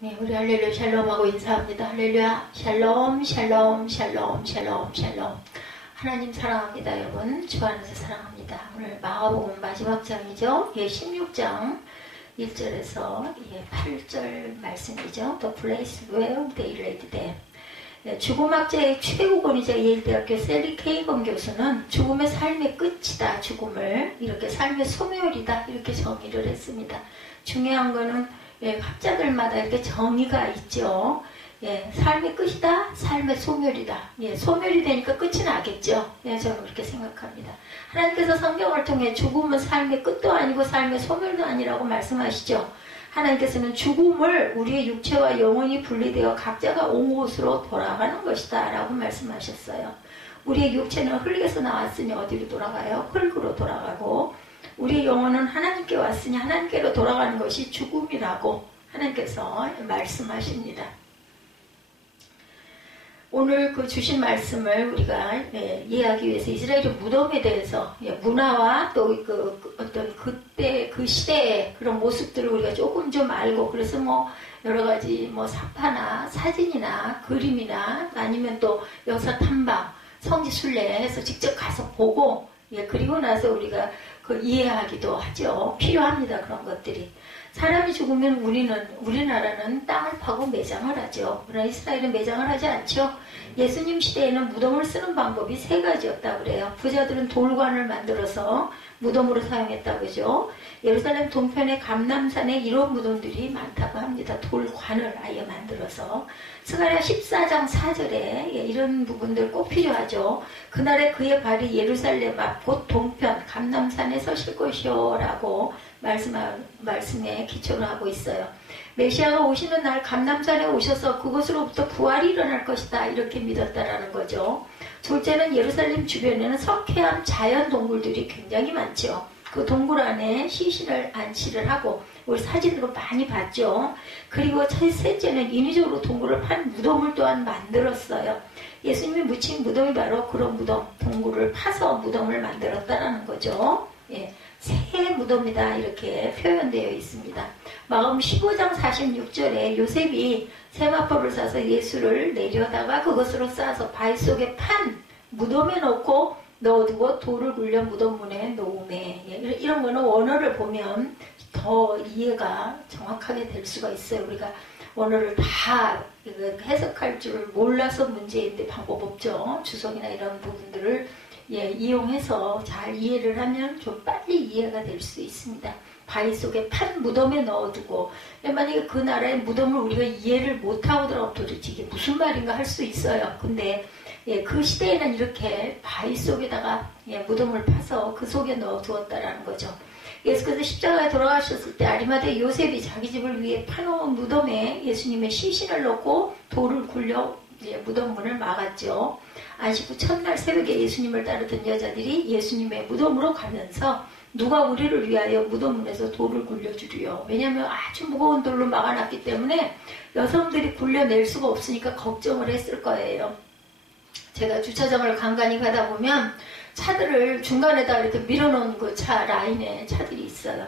네, 우리 할렐루야 샬롬하고 인사합니다. 할렐루야 샬롬 샬롬 샬롬 샬롬 샬롬. 하나님 사랑합니다. 여러분 주 안에서 사랑합니다. 오늘 마가복음 마지막 장이죠. 16장 1절에서 8절 말씀이죠. The place where they laid them. 죽음학자의 최고권위자 예일대학교 셀리 케이건 교수는 죽음의 삶의 끝이다. 죽음을 이렇게 삶의 소멸이다. 이렇게 정의를 했습니다. 중요한 거는 학자들마다 이렇게 정의가 있죠. 삶의 끝이다, 삶의 소멸이다. 소멸이 되니까 끝이 나겠죠. 저는 그렇게 생각합니다. 하나님께서 성경을 통해 죽음은 삶의 끝도 아니고 삶의 소멸도 아니라고 말씀하시죠. 하나님께서는 죽음을 우리의 육체와 영혼이 분리되어 각자가 온 곳으로 돌아가는 것이다 라고 말씀하셨어요. 우리의 육체는 흙에서 나왔으니 어디로 돌아가요? 흙으로 돌아가고, 우리의 영혼은 하나님께 왔으니 하나님께로 돌아가는 것이 죽음이라고 하나님께서 말씀하십니다. 오늘 그 주신 말씀을 우리가 이해하기 위해서 이스라엘의 무덤에 대해서 문화와 또 어떤 그때 그 시대의 그런 모습들을 우리가 조금 좀 알고, 그래서 뭐 여러 가지 뭐 사파나 사진이나 그림이나 아니면 또 역사 탐방, 성지 순례해서 직접 가서 보고, 그리고 나서 우리가 그 이해하기도 하죠. 필요합니다. 그런 것들이. 사람이 죽으면 우리나라는 땅을 파고 매장을 하죠. 그러나 이스라엘은 매장을 하지 않죠. 예수님 시대에는 무덤을 쓰는 방법이 3가지였다고 그래요. 부자들은 돌관을 만들어서 무덤으로 사용했다고 그러죠. 예루살렘 동편의 감람산에 이런 무덤들이 많다고 합니다. 돌관을 아예 만들어서. 스가랴 14장 4절에 이런 부분들 꼭 필요하죠. 그날에 그의 발이 예루살렘 앞 곧 동편 감람산에 서실 것이요 라고 말씀에 기초를 하고 있어요. 메시아가 오시는 날 감람산에 오셔서 그곳으로부터 부활이 일어날 것이다 이렇게 믿었다라는 거죠. 둘째는 예루살렘 주변에는 석회암 자연 동굴들이 굉장히 많죠. 그 동굴 안에 시신을 안치를 하고 우리 사진으로 많이 봤죠. 그리고 셋째는 인위적으로 동굴을 판 무덤을 또한 만들었어요. 예수님이 묻힌 무덤이 바로 그런 무덤, 동굴을 파서 무덤을 만들었다라는 거죠. 새 무덤이다 이렇게 표현되어 있습니다. 마가복음 15장 46절에 요셉이 세마포를 사서 예수를 내려다가 그것으로 싸서 바위 속에 판 무덤에 넣고 넣어두고 돌을 굴려 무덤 문에 놓으매. 이런 거는 원어를 보면 더 이해가 정확하게 될 수가 있어요. 우리가 원어를 다 해석할 줄 몰라서 문제인데 방법 없죠. 주석이나 이런 부분들을 이용해서 잘 이해를 하면 좀 빨리 이해가 될 수 있습니다. 바위 속에 판 무덤에 넣어두고, 만약에 그 나라의 무덤을 우리가 이해를 못하고 들어가면 도대체 이게 무슨 말인가 할 수 있어요. 근데 그 시대에는 이렇게 바위 속에다가 무덤을 파서 그 속에 넣어두었다라는 거죠. 예수께서 십자가에 돌아가셨을 때 아리마대 요셉이 자기 집을 위해 파놓은 무덤에 예수님의 시신을 넣고 돌을 굴려 무덤 문을 막았죠. 안식 후 첫날 새벽에 예수님을 따르던 여자들이 예수님의 무덤으로 가면서 누가 우리를 위하여 무덤 문에서 돌을 굴려주리요. 왜냐하면 아주 무거운 돌로 막아놨기 때문에 여성들이 굴려낼 수가 없으니까 걱정을 했을 거예요. 제가 주차장을 간간히 가다 보면 차들을 중간에다 이렇게 밀어놓은 그 차 라인에 차들이 있어요.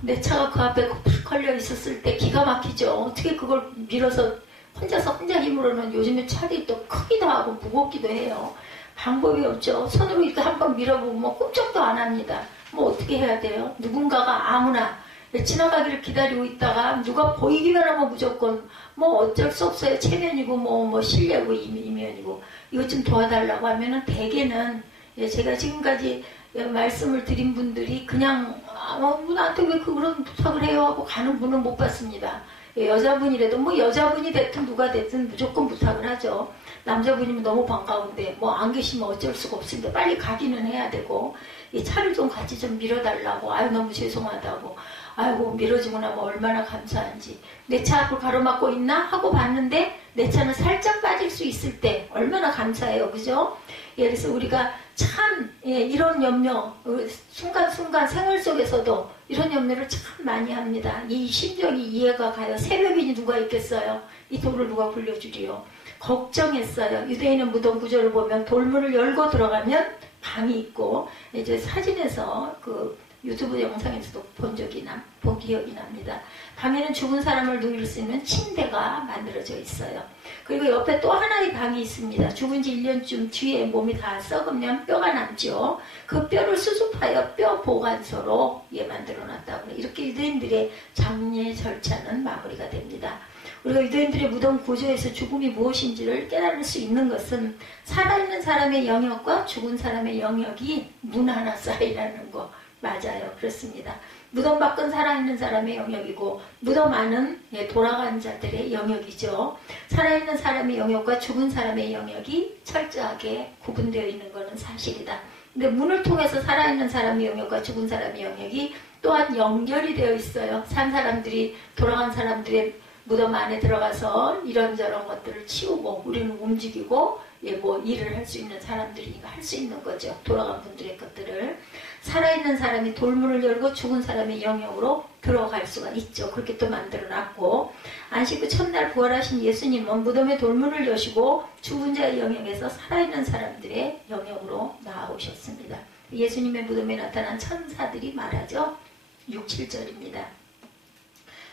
내 차가 그 앞에 탁 걸려 있었을 때 기가 막히죠. 어떻게 그걸 밀어서 혼자 힘으로는 요즘에 차들이 또 크기도 하고 무겁기도 해요. 방법이 없죠. 손으로 이렇게 한번 밀어보면 뭐 꼼짝도 안 합니다. 뭐 어떻게 해야 돼요? 누군가가 아무나 지나가기를 기다리고 있다가 누가 보이기만 하면 무조건 뭐 어쩔 수 없어요. 체면이고 뭐 실례고 이면이고 이것 좀 도와달라고 하면은 대개는 제가 지금까지 말씀을 드린 분들이 그냥 나한테 왜 그런 부탁을 해요 하고 가는 분은 못 봤습니다. 여자분이라도 뭐 여자분이 됐든 누가 됐든 무조건 부탁을 하죠. 남자분이면 너무 반가운데 뭐 안 계시면 어쩔 수가 없습니다. 빨리 가기는 해야 되고 이 차를 좀 같이 좀 밀어달라고 너무 죄송하다고 아이고 밀어주고 나면 얼마나 감사한지 내 차 앞을 가로막고 있나 하고 봤는데 내 차는 살짝 빠질 수 있을 때 얼마나 감사해요. 그죠? 그래서 우리가 참 이런 염려 순간순간 생활 속에서도 이런 염려를 참 많이 합니다. 이 심정이 이해가 가요. 새벽이니 누가 있겠어요. 이 돌을 누가 굴려주리요. 걱정했어요. 유대인의 무덤 구조를 보면 돌문을 열고 들어가면 방이 있고 이제 사진에서 그 유튜브 영상에서도 본 기억이 납니다. 방에는 죽은 사람을 누일 수 있는 침대가 만들어져 있어요. 그리고 옆에 또 하나의 방이 있습니다. 죽은 지 1년쯤 뒤에 몸이 다 썩으면 뼈가 남죠. 그 뼈를 수습하여 뼈 보관소로 만들어 놨다고. 이렇게 유대인들의 장례 절차는 마무리가 됩니다. 우리가 유대인들의 무덤 구조에서 죽음이 무엇인지를 깨달을 수 있는 것은 살아있는 사람의 영역과 죽은 사람의 영역이 문 하나 사이라는 거. 맞아요. 그렇습니다. 무덤 밖은 살아있는 사람의 영역이고 무덤 안은 돌아간 자들의 영역이죠. 살아있는 사람의 영역과 죽은 사람의 영역이 철저하게 구분되어 있는 것은 사실이다. 근데 문을 통해서 살아있는 사람의 영역과 죽은 사람의 영역이 또한 연결이 되어 있어요. 산 사람들이 돌아간 사람들의 무덤 안에 들어가서 이런저런 것들을 치우고 우리는 움직이고 뭐 일을 할 수 있는 사람들이니까 할 수 있는 거죠. 돌아간 분들의 것들을. 살아있는 사람이 돌문을 열고 죽은 사람의 영역으로 들어갈 수가 있죠. 그렇게 또 만들어놨고 안식 후 첫날 부활하신 예수님은 무덤의 돌문을 여시고 죽은 자의 영역에서 살아있는 사람들의 영역으로 나아오셨습니다. 예수님의 무덤에 나타난 천사들이 말하죠. 6, 7절입니다.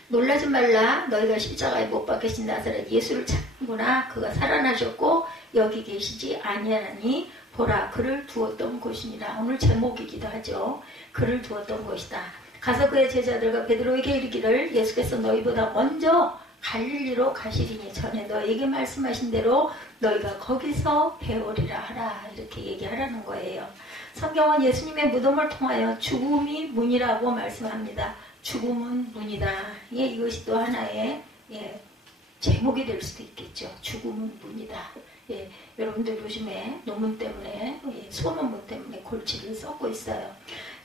놀라지 말라. 너희가 십자가에 못 박히신 나사렛 예수를 찾는구나. 그가 살아나셨고 여기 계시지 아니하나니 보라 그를 두었던 곳이니라. 오늘 제목이기도 하죠. 그를 두었던 곳이다. 가서 그의 제자들과 베드로에게 이르기를 예수께서 너희보다 먼저 갈릴리로 가시리니 전에 너희에게 말씀하신 대로 너희가 거기서 배우리라 하라. 이렇게 얘기하라는 거예요. 성경은 예수님의 무덤을 통하여 죽음이 문이라고 말씀합니다. 죽음은 문이다. 이것이 또 하나의 제목이 될 수도 있겠죠. 죽음은 문이다. 여러분들 요즘에 논문 때문에 소논문 때문에 골치를 썩고 있어요.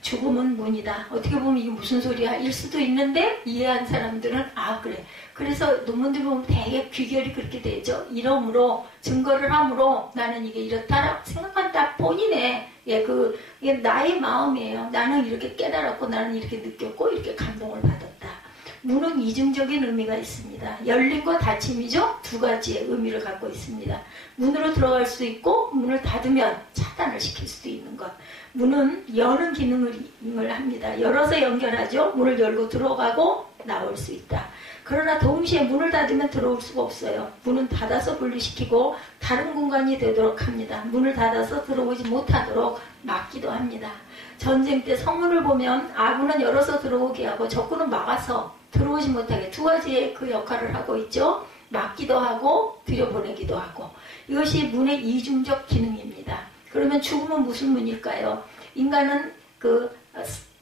죽음은 문이다. 어떻게 보면 이게 무슨 소리야 일 수도 있는데 이해한 사람들은 그래. 그래서 논문들 보면 되게 귀결이 그렇게 되죠. 이러므로 증거를 함으로 나는 이게 이렇다라고 생각한다. 본인의 이게 나의 마음이에요. 나는 이렇게 깨달았고 나는 이렇게 느꼈고 이렇게 감동을 받았다. 문은 이중적인 의미가 있습니다. 열림과 닫힘이죠. 두 가지의 의미를 갖고 있습니다. 문으로 들어갈 수 있고 문을 닫으면 차단을 시킬 수도 있는 것. 문은 여는 기능을 합니다. 열어서 연결하죠. 문을 열고 들어가고 나올 수 있다. 그러나 동시에 문을 닫으면 들어올 수가 없어요. 문은 닫아서 분리시키고 다른 공간이 되도록 합니다. 문을 닫아서 들어오지 못하도록 막기도 합니다. 전쟁 때 성문을 보면 아군은 열어서 들어오게 하고 적군은 막아서 들어오지 못하게 두 가지의 그 역할을 하고 있죠. 막기도 하고 들여보내기도 하고. 이것이 문의 이중적 기능입니다. 그러면 죽음은 무슨 문일까요? 인간은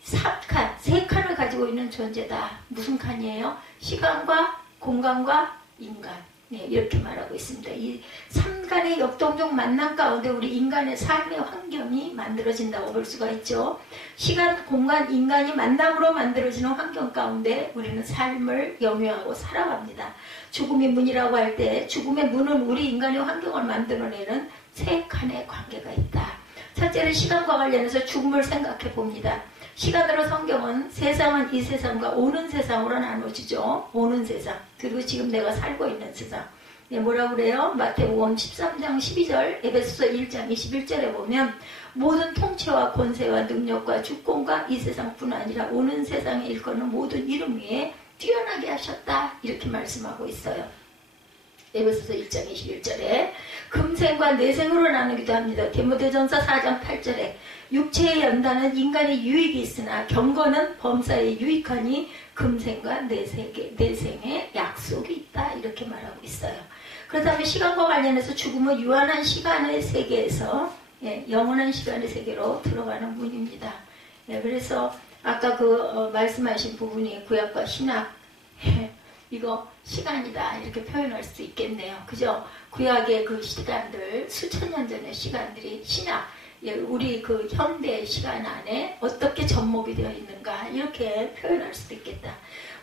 세 칸을 가지고 있는 존재다. 무슨 칸이에요? 시간과 공간과 인간. 이렇게 말하고 있습니다. 이 3간의 역동적 만남 가운데 우리 인간의 삶의 환경이 만들어진다고 볼 수가 있죠. 시간, 공간, 인간이 만남으로 만들어지는 환경 가운데 우리는 삶을 영위하고 살아갑니다. 죽음의 문이라고 할 때 죽음의 문은 우리 인간의 환경을 만들어내는 세 칸의 관계가 있다. 첫째는 시간과 관련해서 죽음을 생각해 봅니다. 시간으로 성경은 세상은 이 세상과 오는 세상으로 나눠지죠. 오는 세상. 그리고 지금 내가 살고 있는 세상. 뭐라고 그래요? 마태복음 13장 12절, 에베소서 1장 21절에 보면 모든 통치와 권세와 능력과 주권과 이 세상뿐 아니라 오는 세상에 일컫는 모든 이름 위에 뛰어나게 하셨다. 이렇게 말씀하고 있어요. 에베소서 1장 21절에 금생과 내생으로 나누기도 합니다. 디모데전서 4장 8절에 육체의 연단은 인간의 유익이 있으나 경건은 범사에 유익하니 금생과 내생의 약속이 있다. 이렇게 말하고 있어요. 그렇다면 시간과 관련해서 죽음은 유한한 시간의 세계에서 영원한 시간의 세계로 들어가는 문입니다. 그래서 아까 말씀하신 부분이 구약과 신약 이거 시간이다 이렇게 표현할 수 있겠네요. 그죠? 구약의 그 시간들 수천 년 전의 시간들이 신약 우리 현대 시간 안에 어떻게 접목이 되어 있는가 이렇게 표현할 수도 있겠다.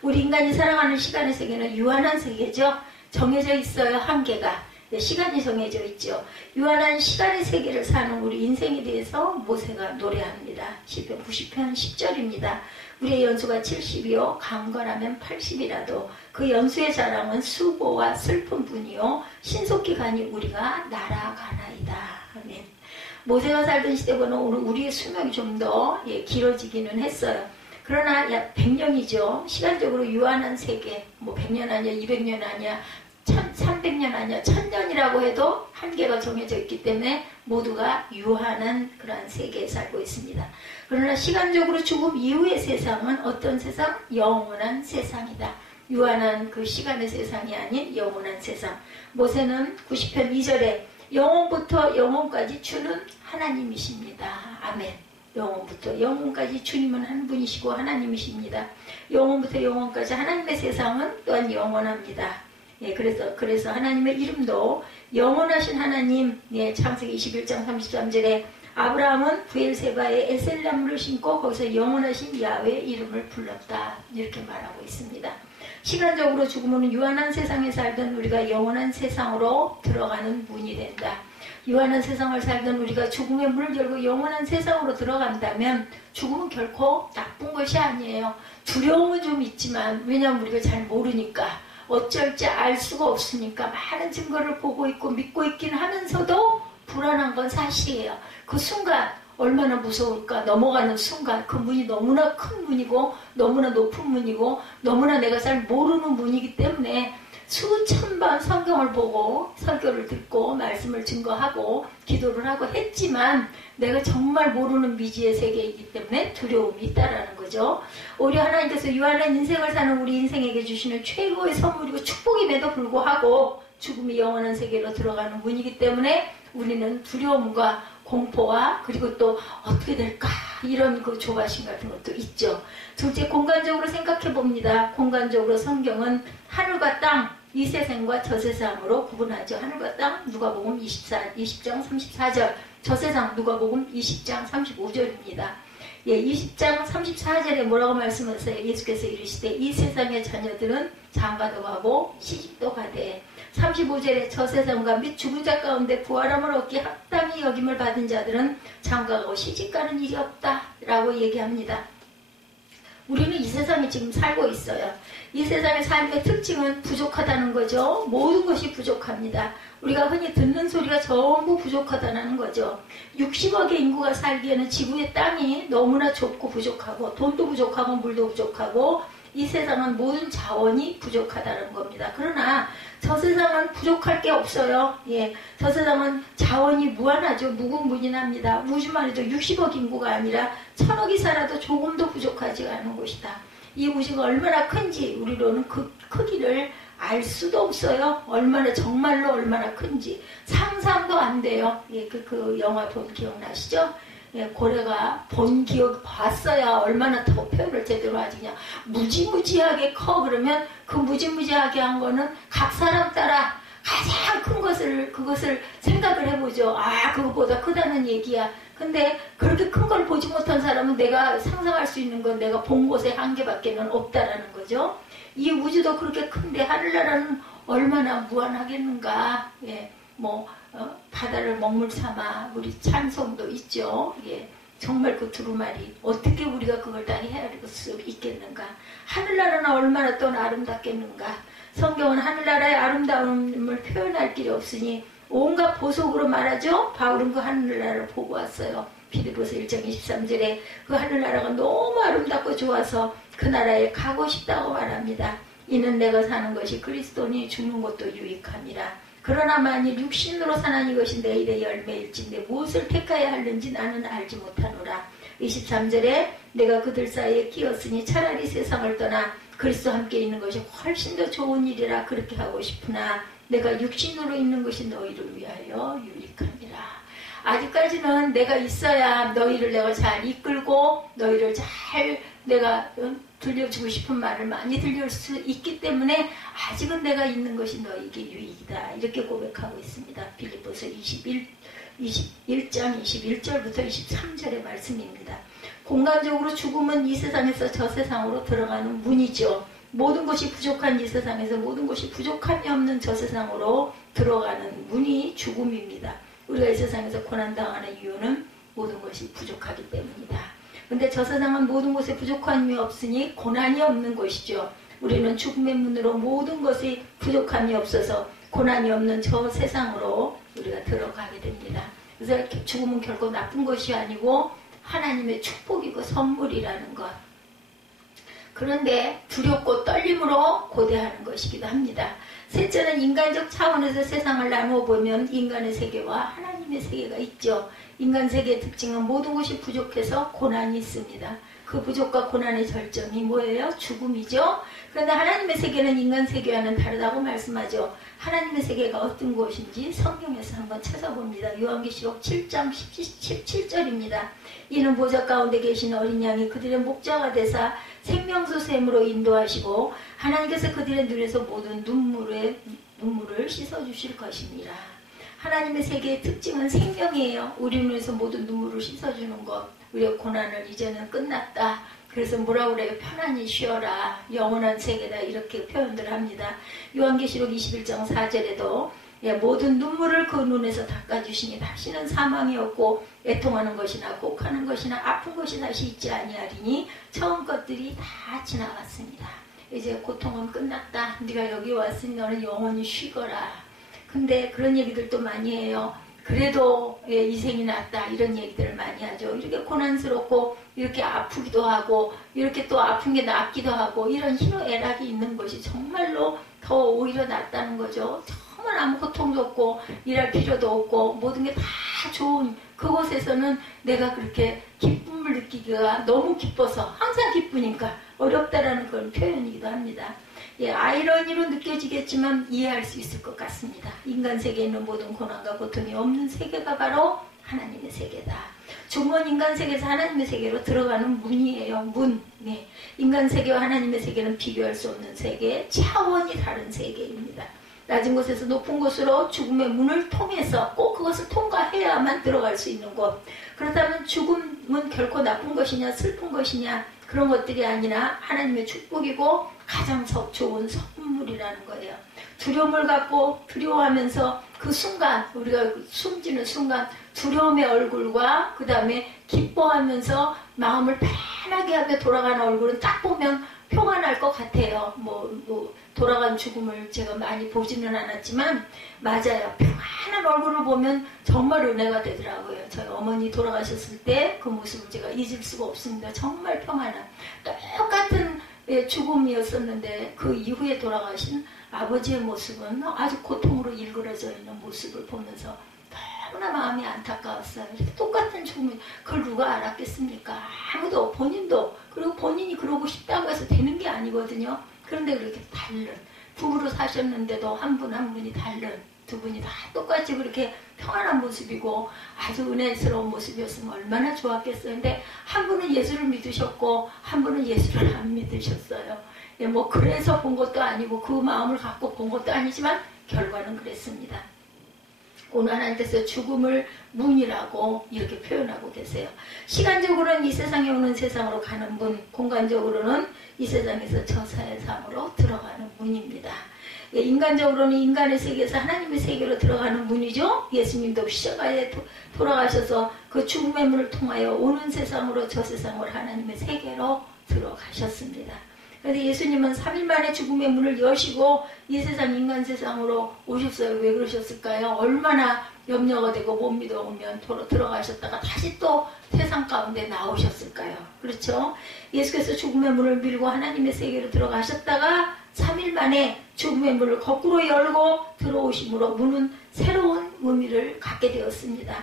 우리 인간이 살아가는 시간의 세계는 유한한 세계죠. 정해져 있어요. 한계가. 시간이 정해져 있죠. 유한한 시간의 세계를 사는 우리 인생에 대해서 모세가 노래합니다. 시편 90편 10절입니다. 우리의 연수가 70이요 강건하면 80이라도 그 연수의 자랑은 수고와 슬픔뿐이요 신속히 가니 우리가 날아가나이다. 아멘. 모세가 살던 시대보다는 오늘 우리의 수명이 좀 더 길어지기는 했어요. 그러나 약 100년이죠. 시간적으로 유한한 세계, 뭐 100년 아니야, 200년 아니야, 300년 아니야, 1000년이라고 해도 한계가 정해져 있기 때문에 모두가 유한한 그러한 세계에 살고 있습니다. 그러나 시간적으로 죽음 이후의 세상은 어떤 세상? 영원한 세상이다. 유한한 그 시간의 세상이 아닌 영원한 세상. 모세는 90편 2절에 영원부터 영원까지 주는 하나님이십니다. 아멘. 영원부터 영원까지 주님은 한 분이시고 하나님이십니다. 영원부터 영원까지 하나님의 세상은 또한 영원합니다. 예, 그래서 하나님의 이름도 영원하신 하나님, 예, 창세기 21장 33절에 아브라함은 부엘세바에 에셀나무를 심고 거기서 영원하신 야훼의 이름을 불렀다. 이렇게 말하고 있습니다. 시간적으로 죽으면 유한한 세상에 살던 우리가 영원한 세상으로 들어가는 문이 된다. 유한한 세상을 살던 우리가 죽음의 문을 열고 영원한 세상으로 들어간다면 죽음은 결코 나쁜 것이 아니에요. 두려움은 좀 있지만 왜냐하면 우리가 잘 모르니까 어쩔지 알 수가 없으니까 많은 증거를 보고 있고 믿고 있긴 하면서도 불안한 건 사실이에요. 그 순간 얼마나 무서울까. 넘어가는 순간 그 문이 너무나 큰 문이고 너무나 높은 문이고 너무나 내가 잘 모르는 문이기 때문에 수천 번 성경을 보고 설교를 듣고 말씀을 증거하고 기도를 하고 했지만 내가 정말 모르는 미지의 세계이기 때문에 두려움이 있다라는 거죠. 오히려 하나님께서 유한한 인생을 사는 우리 인생에게 주시는 최고의 선물이고 축복임에도 불구하고 죽음이 영원한 세계로 들어가는 문이기 때문에 우리는 두려움과 공포와 그리고 또 어떻게 될까 이런 그 조바심 같은 것도 있죠. 둘째, 공간적으로 생각해 봅니다. 공간적으로 성경은 하늘과 땅, 이 세상과 저 세상으로 구분하죠. 하늘과 땅, 누가복음 20장 34절, 저 세상 누가복음 20장 35절입니다. 예, 20장 34절에 뭐라고 말씀하세요? 예수께서 이르시되 이 세상의 자녀들은 장가도 가고 시집도 가되 35절에 저 세상과 및 죽은 자 가운데 부활함을 얻기 합당히 여김을 받은 자들은 장가가고 시집가는 일이 없다 라고 얘기합니다. 우리는 이 세상에 지금 살고 있어요. 이 세상의 삶의 특징은 부족하다는 거죠. 모든 것이 부족합니다. 우리가 흔히 듣는 소리가 전부 부족하다는 거죠. 60억의 인구가 살기에는 지구의 땅이 너무나 좁고 부족하고 돈도 부족하고 물도 부족하고 이 세상은 모든 자원이 부족하다는 겁니다. 그러나 저 세상은 부족할 게 없어요. 예, 저 세상은 자원이 무한하죠. 무궁무진합니다. 우주만 해도 60억 인구가 아니라 1000억이 살아도 조금도 부족하지 않은 곳이다. 이 우주가 얼마나 큰지 우리로는 그 크기를 알 수도 없어요. 정말로 얼마나 큰지 상상도 안 돼요. 예, 그 영화 본 기억나시죠? 예, 고래가 본 기억 봤어야 얼마나 더 표현을 제대로 하지냐. 무지무지하게 커. 그러면 그 무지무지하게 한 거는 각 사람 따라 가장 큰 그것을 생각을 해보죠. 아, 그것보다 크다는 얘기야. 근데 그렇게 큰 걸 보지 못한 사람은 내가 상상할 수 있는 건 내가 본 곳의 한계밖에는 없다라는 거죠. 이 우주도 그렇게 큰데 하늘나라는 얼마나 무한하겠는가. 예, 바다를 먹물 삼아 우리 찬송도 있죠. 예, 정말 그 두루마리 어떻게 우리가 그걸 다 헤아릴 수 있겠는가. 하늘나라는 얼마나 또 아름답겠는가. 성경은 하늘나라의 아름다움을 표현할 길이 없으니 온갖 보석으로 말하죠. 바울은 그 하늘나라를 보고 왔어요. 빌립보서 1장 23절에 그 하늘나라가 너무 아름답고 좋아서 그 나라에 가고 싶다고 말합니다. 이는 내가 사는 것이 그리스도니 죽는 것도 유익함이라. 그러나 만일 육신으로 사는 이것이 내일의 열매일진데 무엇을 택하여야 하는지 나는 알지 못하노라. 23절에 내가 그들 사이에 끼었으니 차라리 세상을 떠나 그리스도 함께 있는 것이 훨씬 더 좋은 일이라 그렇게 하고 싶으나 내가 육신으로 있는 것이 너희를 위하여 유익함이라. 아직까지는 내가 있어야 너희를 내가 잘 이끌고 너희를 잘 내가 들려주고 싶은 말을 많이 들려줄 수 있기 때문에 아직은 내가 있는 것이 너희에게 유익이다. 이렇게 고백하고 있습니다. 빌립보서 21장 21절부터 23절의 말씀입니다. 공간적으로 죽음은 이 세상에서 저 세상으로 들어가는 문이죠. 모든 것이 부족한 이 세상에서 모든 것이 부족함이 없는 저 세상으로 들어가는 문이 죽음입니다. 우리가 이 세상에서 고난당하는 이유는 모든 것이 부족하기 때문이다. 근데 저 세상은 모든 것에 부족함이 없으니 고난이 없는 곳이죠. 우리는 죽음의 문으로 모든 것이 부족함이 없어서 고난이 없는 저 세상으로 우리가 들어가게 됩니다. 그래서 죽음은 결코 나쁜 것이 아니고 하나님의 축복이고 선물이라는 것. 그런데 두렵고 떨림으로 고대하는 것이기도 합니다. 셋째는 인간적 차원에서 세상을 나누어 보면 인간의 세계와 하나님의 세계가 있죠. 인간 세계의 특징은 모든 것이 부족해서 고난이 있습니다. 그 부족과 고난의 절정이 뭐예요? 죽음이죠. 그런데 하나님의 세계는 인간 세계와는 다르다고 말씀하죠. 하나님의 세계가 어떤 것인지 성경에서 한번 찾아봅니다. 요한계시록 7장 17절입니다. 이는 보좌 가운데 계신 어린 양이 그들의 목자가 되사 생명수 샘으로 인도하시고 하나님께서 그들의 눈에서 모든 눈물을 씻어주실 것입니다. 하나님의 세계의 특징은 생명이에요. 우리 눈에서 모든 눈물을 씻어주는 것. 우리의 고난을 이제는 끝났다. 그래서 뭐라 그래요? 편안히 쉬어라. 영원한 세계다. 이렇게 표현들 합니다. 요한계시록 21장 4절에도 모든 눈물을 그 눈에서 닦아주시니 다시는 사망이 없고 애통하는 것이나 곡하는 것이나 아픈 것이 다시 있지 아니하리니 처음 것들이 다 지나갔습니다. 이제 고통은 끝났다. 네가 여기 왔으니 너는 영원히 쉬거라. 근데 그런 얘기들도 많이 해요. 그래도 이생이 낫다 이런 얘기들을 많이 하죠. 이렇게 고난스럽고 이렇게 아프기도 하고 이렇게 또 아픈 게 낫기도 하고 이런 희노애락이 있는 것이 정말로 더 오히려 낫다는 거죠. 정말 아무 고통도 없고 일할 필요도 없고 모든 게 다 좋은 그곳에서는 내가 그렇게 기쁨을 느끼기가 너무 기뻐서 항상 기쁘니까 어렵다라는 그런 표현이기도 합니다. 아이러니로 느껴지겠지만 이해할 수 있을 것 같습니다. 인간 세계에 있는 모든 고난과 고통이 없는 세계가 바로 하나님의 세계다. 죽음은 인간 세계에서 하나님의 세계로 들어가는 문이에요. 문. 네. 인간 세계와 하나님의 세계는 비교할 수 없는 세계, 차원이 다른 세계입니다. 낮은 곳에서 높은 곳으로 죽음의 문을 통해서 꼭 그것을 통과해야만 들어갈 수 있는 곳. 그렇다면 죽음은 결코 나쁜 것이냐 슬픈 것이냐 그런 것들이 아니라 하나님의 축복이고 가장 좋은 선물이라는 거예요. 두려움을 갖고 두려워하면서 그 순간 우리가 숨지는 순간 두려움의 얼굴과 그 다음에 기뻐하면서 마음을 편하게 하며 돌아가는 얼굴은 딱 보면 표가 날 것 같아요. 돌아간 죽음을 제가 많이 보지는 않았지만 맞아요. 평안한 얼굴을 보면 정말 은혜가 되더라고요. 저희 어머니 돌아가셨을 때 그 모습을 제가 잊을 수가 없습니다. 정말 평안한 똑같은 죽음이었었는데 그 이후에 돌아가신 아버지의 모습은 아주 고통으로 일그러져 있는 모습을 보면서 너무나 마음이 안타까웠어요. 똑같은 죽음을 그걸 누가 알았겠습니까? 아무도 본인도 그리고 본인이 그러고 싶다고 해서 되는 게 아니거든요. 그런데 그렇게 다른 부부로 사셨는데도 한 분 한 분이 다른 두 분이 다 똑같이 그렇게 평안한 모습이고 아주 은혜스러운 모습이었으면 얼마나 좋았겠어요. 근데 한 분은 예수를 믿으셨고 한 분은 예수를 안 믿으셨어요. 그래서 본 것도 아니고 그 마음을 갖고 본 것도 아니지만 결과는 그랬습니다. 오늘 하나님께서 죽음을 문이라고 이렇게 표현하고 계세요. 시간적으로는 이 세상에 오는 세상으로 가는 문, 공간적으로는 이 세상에서 저 세상으로 들어가는 문입니다. 인간적으로는 인간의 세계에서 하나님의 세계로 들어가는 문이죠. 예수님도 십자가에 돌아가셔서 그 죽음의 문을 통하여 오는 세상으로 저 세상으로 하나님의 세계로 들어가셨습니다. 그런데 예수님은 3일 만에 죽음의 문을 여시고 이 세상 인간 세상으로 오셨어요. 왜 그러셨을까요? 얼마나 염려가 되고 못 믿어오면 들어가셨다가 다시 또 세상 가운데 나오셨을까요? 그렇죠? 예수께서 죽음의 문을 밀고 하나님의 세계로 들어가셨다가 3일 만에 죽음의 문을 거꾸로 열고 들어오심으로 문은 새로운 의미를 갖게 되었습니다.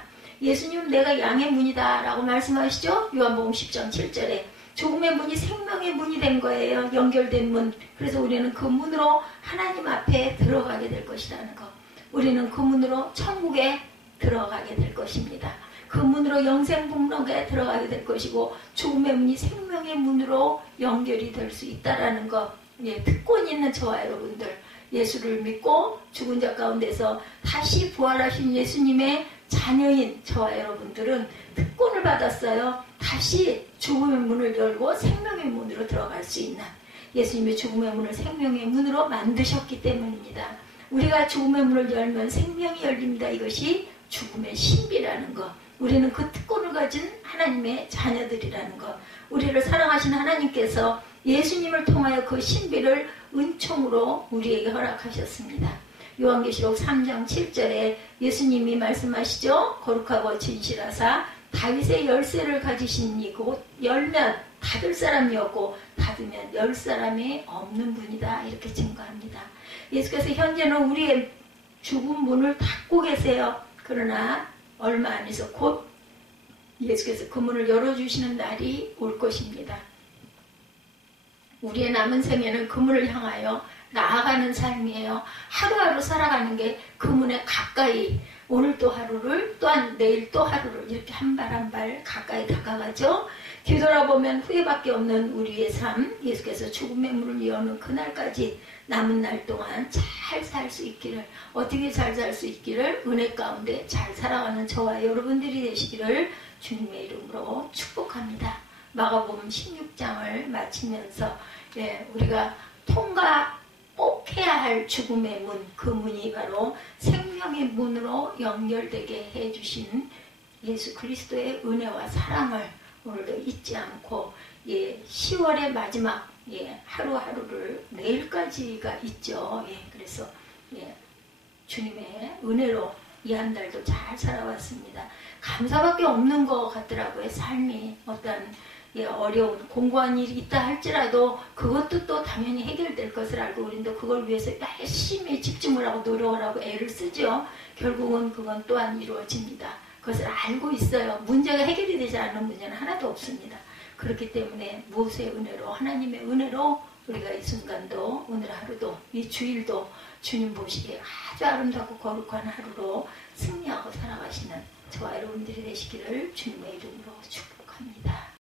예수님은 내가 양의 문이다 라고 말씀하시죠? 요한복음 10장 7절에 죽음의 문이 생명의 문이 된 거예요. 연결된 문. 그래서 우리는 그 문으로 하나님 앞에 들어가게 될 것이라는 것. 우리는 그 문으로 천국에 들어가게 될 것입니다. 그 문으로 영생복락에 들어가게 될 것이고 죽음의 문이 생명의 문으로 연결이 될 수 있다라는 것. 특권이 있는 저와 여러분들 예수를 믿고 죽은 자 가운데서 다시 부활하신 예수님의 자녀인 저와 여러분들은 특권을 받았어요. 다시 죽음의 문을 열고 생명의 문으로 들어갈 수 있는 예수님의 죽음의 문을 생명의 문으로 만드셨기 때문입니다. 우리가 죽음의 문을 열면 생명이 열립니다. 이것이 죽음의 신비라는 것. 우리는 그 특권을 가진 하나님의 자녀들이라는 것. 우리를 사랑하신 하나님께서 예수님을 통하여 그 신비를 은총으로 우리에게 허락하셨습니다. 요한계시록 3장 7절에 예수님이 말씀하시죠. 거룩하고 진실하사 다윗의 열쇠를 가지신 이고 열면 닫을 사람이었고 닫으면 열 사람이 없는 분이다. 이렇게 증거합니다. 예수께서 현재는 우리의 죽은 문을 닫고 계세요. 그러나 얼마 안에서 곧 예수께서 그 문을 열어주시는 날이 올 것입니다. 우리의 남은 생에는 그 문을 향하여 나아가는 삶이에요. 하루하루 살아가는 게 그 문에 가까이, 오늘 또 하루를, 또한 내일 또 하루를 이렇게 한 발 한 발 가까이 다가가죠. 뒤돌아보면 후회밖에 없는 우리의 삶, 예수께서 죽음의 문을 여는 그날까지 남은 날 동안 잘 살 수 있기를, 어떻게 잘 살 수 있기를, 은혜 가운데 잘 살아가는 저와 여러분들이 되시기를 주님의 이름으로 축복합니다. 마가복음 16장을 마치면서 우리가 통과 꼭 해야 할 죽음의 문, 그 문이 바로 생명의 문으로 연결되게 해주신 예수 그리스도의 은혜와 사랑을 오늘도 잊지 않고 10월의 마지막 하루하루를 내일까지가 있죠. 그래서 주님의 은혜로 이 한 달도 잘 살아왔습니다. 감사밖에 없는 것 같더라고요. 삶이 어떤 어려운 공고한 일이 있다 할지라도 그것도 또 당연히 해결될 것을 알고 우리는 또 그걸 위해서 열심히 집중을 하고 노력을 하고 애를 쓰죠. 결국은 그건 또한 이루어집니다. 그것을 알고 있어요. 문제가 해결이 되지 않는 문제는 하나도 없습니다. 그렇기 때문에 무엇의 은혜로, 하나님의 은혜로 우리가 이 순간도, 오늘 하루도, 이 주일도 주님 보시기에 아주 아름답고 거룩한 하루로 승리하고 살아가시는 저와 여러분들이 되시기를 주님의 이름으로 축복합니다.